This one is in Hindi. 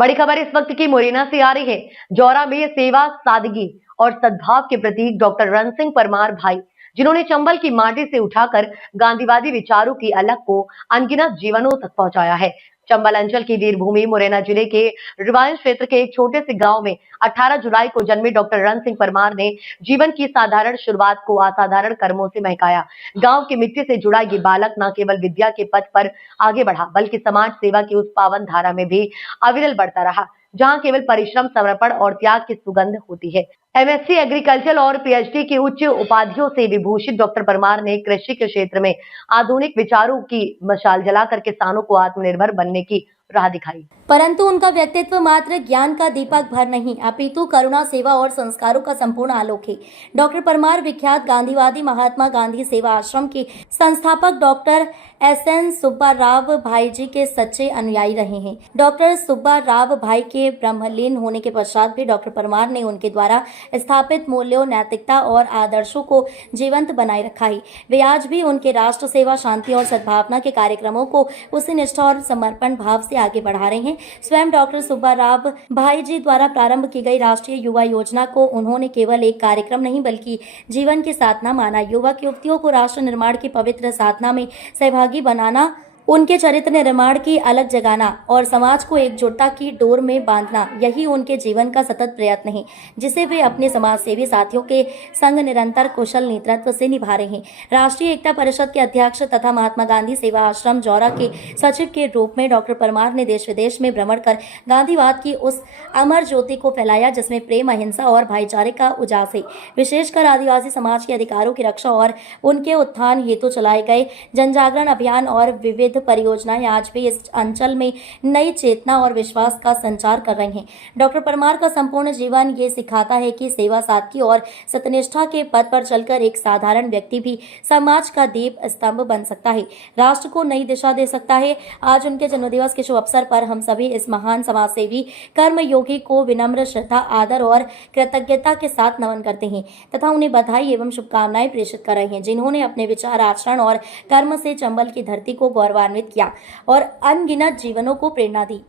बड़ी खबर इस वक्त की मुरैना से आ रही है। जौरा में सेवा, सादगी और सद्भाव के प्रतीक डॉक्टर रण सिंह परमार भाई, जिन्होंने चंबल की माटी से उठाकर गांधीवादी विचारों की अलख को अनगिनत जीवनों तक पहुंचाया है। चंबल अंचल की वीरभूमि मुरैना जिले के रिवायन क्षेत्र के एक छोटे से गांव में 18 जुलाई को जन्मे डॉक्टर रण सिंह परमार ने जीवन की साधारण शुरुआत को असाधारण कर्मों से महकाया। गांव की मिट्टी से जुड़ा ये बालक न केवल विद्या के पथ पर आगे बढ़ा, बल्कि समाज सेवा की उस पावन धारा में भी अविरल बढ़ता रहा, जहां केवल परिश्रम, समर्पण और त्याग की सुगंध होती है। एमएससी एग्रीकल्चर और पीएचडी की उच्च उपाधियों से विभूषित डॉक्टर परमार ने कृषि के क्षेत्र में आधुनिक विचारों की मशाल जलाकर किसानों को आत्मनिर्भर बनने की राह दिखाई। परंतु उनका व्यक्तित्व मात्र ज्ञान का दीपक भर नहीं, अपितु करुणा, सेवा और संस्कारों का संपूर्ण आलोक है। डॉक्टर परमार विख्यात गांधीवादी महात्मा गांधी सेवा आश्रम के संस्थापक डॉक्टर एसएन सुब्बा राव भाई जी के सच्चे अनुयायी रहे हैं। डॉक्टर सुब्बा राव भाई के ब्रह्मलीन होने के पश्चात भी डॉक्टर परमार ने उनके द्वारा स्थापित मूल्यों, नैतिकता और आदर्शों को जीवंत बनाए रखा है। वे आज भी उनके राष्ट्र सेवा, शांति और सद्भावना के कार्यक्रमों को उसी निष्ठा और समर्पण भाव से आगे बढ़ा रहे हैं। स्वयं डॉक्टर सुब्बा राव भाई जी द्वारा प्रारंभ की गई राष्ट्रीय युवा योजना को उन्होंने केवल एक कार्यक्रम नहीं बल्कि जीवन की साधना माना। युवक युवतियों को राष्ट्र निर्माण की पवित्र साधना में सहभागी बनाना, उनके चरित्र निर्माण की अलग जगाना और समाज को एकजुटता की डोर में बांधना, यही उनके जीवन का सतत प्रयत्न है, जिसे वे अपने समाज सेवी साथियों के संग निरंतर कुशल नेतृत्व से निभा रहे हैं। राष्ट्रीय एकता परिषद के अध्यक्ष तथा महात्मा गांधी सेवा आश्रम जौरा के सचिव के रूप में डॉक्टर परमार ने देश विदेश में भ्रमण कर गांधीवाद की उस अमर ज्योति को फैलाया जिसमें प्रेम, अहिंसा और भाईचारे का उजास है। विशेषकर आदिवासी समाज के अधिकारों की रक्षा और उनके उत्थान हेतु चलाए गए जनजागरण अभियान और विविध परियोजनाएं आज भी इस अंचल में नई चेतना और विश्वास का संचार कर रही हैं। डॉक्टर परमार का संपूर्ण जीवन ये सिखाता है कि सेवा, सादगी और सत्यनिष्ठा के पथ पर चलकर एक साधारण व्यक्ति भी समाज का दीप स्तंभ बन सकता है, राष्ट्र को नई दिशा दे सकता है। आज उनके जन्मदिवस के शुभ अवसर पर हम सभी इस महान समाज सेवी कर्मयोगी को विनम्र श्रद्धा, आदर और कृतज्ञता के साथ नमन करते हैं तथा उन्हें बधाई एवं शुभकामनाएं प्रेषित कर रहे हैं, जिन्होंने अपने विचार, आचरण और कर्म से चंबल की धरती को गौरवान्वित किया और अनगिनत जीवनों को प्रेरणा दी।